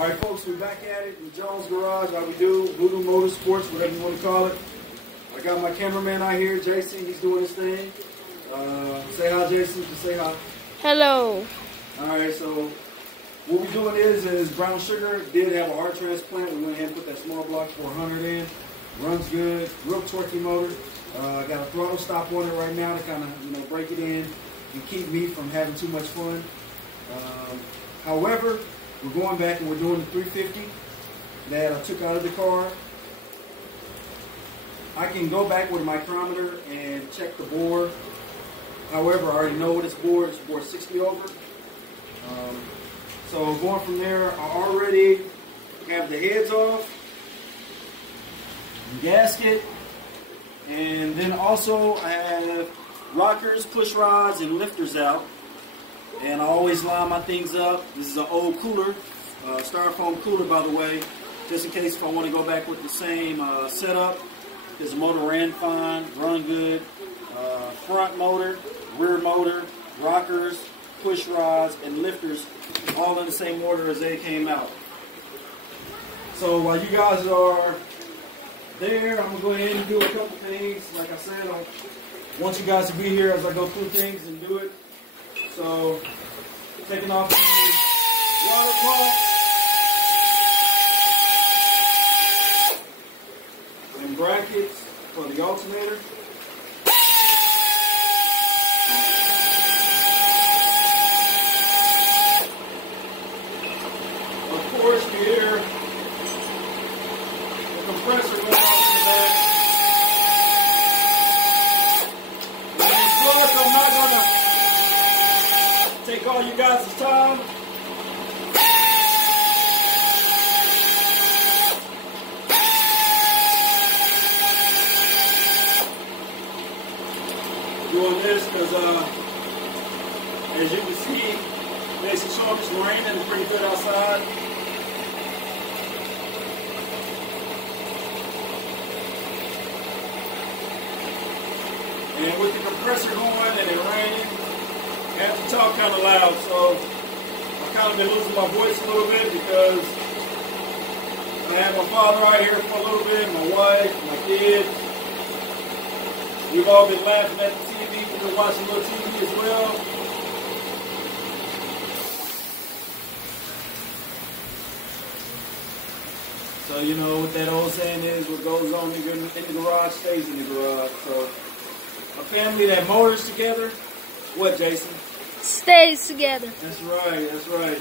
Alright folks, we're back at it in Jones Garage, how we do, Voodoo Motorsports, whatever you want to call it. I got my cameraman out here, Jason, he's doing his thing. Say hi, Jason, just say hi. Hello. Alright, so what we're doing is Brown Sugar did have a heart transplant. We went ahead and put that small block 400 in. Runs good, real torquey motor. Got a throttle stop on it right now to kind of break it in and keep me from having too much fun. However, we're going back and we're doing the 350 that I took out of the car. I can go back with a micrometer and check the bore. However, I already know what it's bore. It's bore 60 over. So going from there, I already have the heads off, the gasket, and then also I have rockers, push rods, and lifters out. And I always line my things up. This is an old cooler, styrofoam cooler, by the way, just in case if I want to go back with the same setup. This motor ran fine, run good. Front motor, rear motor, rockers, push rods, and lifters, all in the same order as they came out. So while you guys are there, I'm going to go ahead and do a couple things. Like I said, I want you guys to be here as I go through things and do it. So, taking off the water pump and brackets for the alternator. Of course, you hear the compressor going off in the back. And of course, I'm not going to take all you guys' time. Doing this because, as you can see, basically showing it's raining. It's pretty good outside. And with the compressor going and it raining, I have to talk kind of loud, so I've kind of been losing my voice a little bit because I had my father out here for a little bit, my wife, my kids. We've all been laughing at the TV. We've been watching a little TV as well. So you know what that old saying is, what goes on in the garage stays in the garage. So a family that motors together, what, Jason? Stays together. That's right, that's right.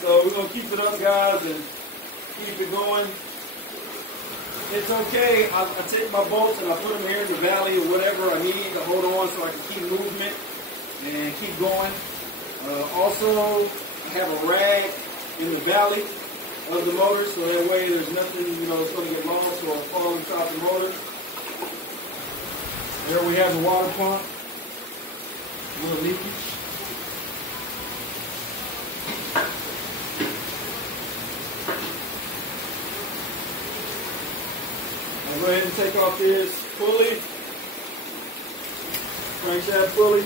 So we're going to keep it up, guys, and keep it going. It's okay. I take my bolts and I put them here in the valley or whatever I need to hold on so I can keep movement and keep going. Also, I have a rag in the valley of the motor, so that way there's nothing, it's going to get lost or fall inside the motor. There we have the water pump. A little leakage. I'll go ahead and take off this pulley, crankshaft pulley.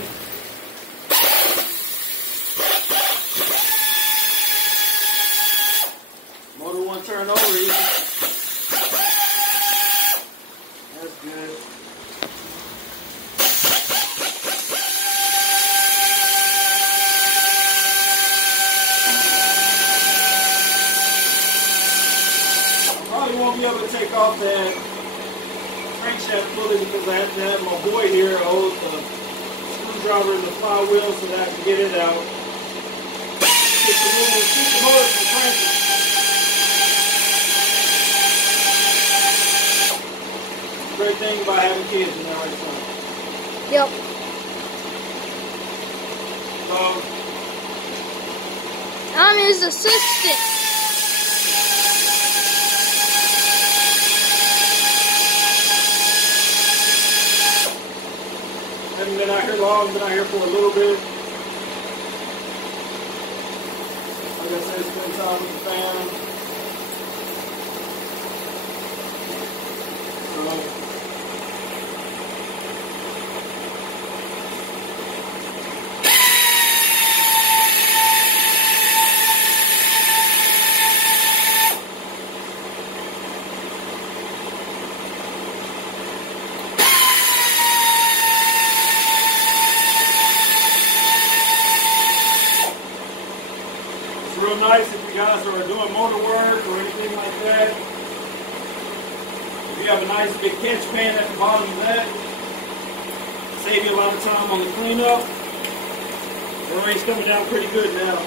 Motor won't turn over easy. That's good. Probably won't be able to take off that crankshaft pulley because I have to have my boy here hold the screwdriver in the flywheel so that I can get it out. Keep the motor from cranking. Great thing about having kids in there right now. Yep. So, I'm his assistant. haven't been out here long, been out here for a little bit. Like I said, spend time with the fam. It's real nice if you guys are doing motor work or anything like that. If you have a nice big catch pan at the bottom of that, save you a lot of time on the cleanup. The rain's coming down pretty good now.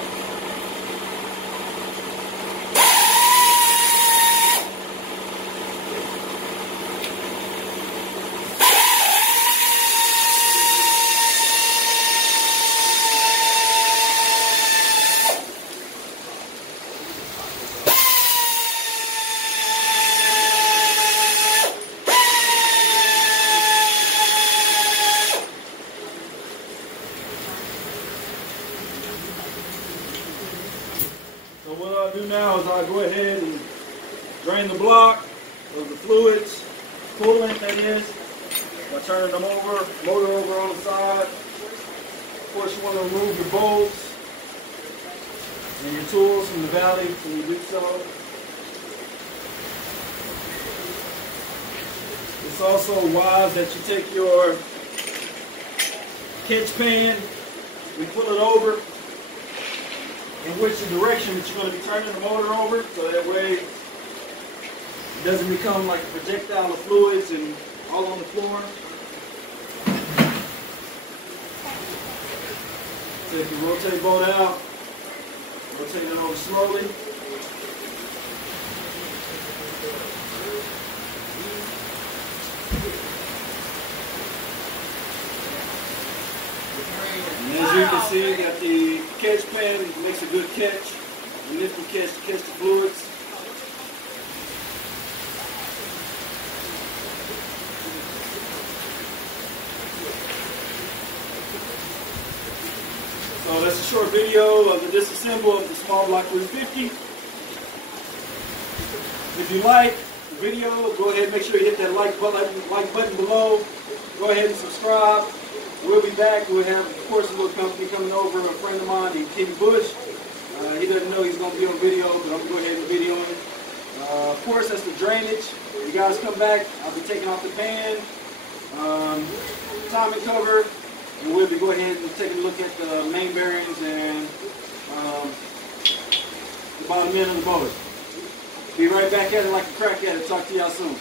So what I'll do now is I'll go ahead and drain the block of the fluids, coolant that is, by turning them over, motor over on the side. Of course you want to remove your bolts and your tools from the valley when you do so. It's also wise that you take your catch pan and pull it over in which direction that you're going to be turning the motor over, so that way it doesn't become like a projectile of fluids and all on the floor. Take your rotate bolt out, rotate it over slowly. And as you can see, got the catch pan, it makes a good catch, a nifty catch to catch the fluids. So that's a short video of the disassemble of the small block 350. If you like the video, go ahead and make sure you hit that like button below. Go ahead and subscribe. We'll be back. We'll have, of course, a little company coming over, a friend of mine named Kenny Bush. He doesn't know he's going to be on video, but I'm going to go ahead and video him. Of course, that's the drainage. You guys come back. I'll be taking off the pan, timing cover, and we'll be going ahead and taking a look at the main bearings and the bottom end of the motor. Be right back at it like a crack at it. Talk to y'all soon.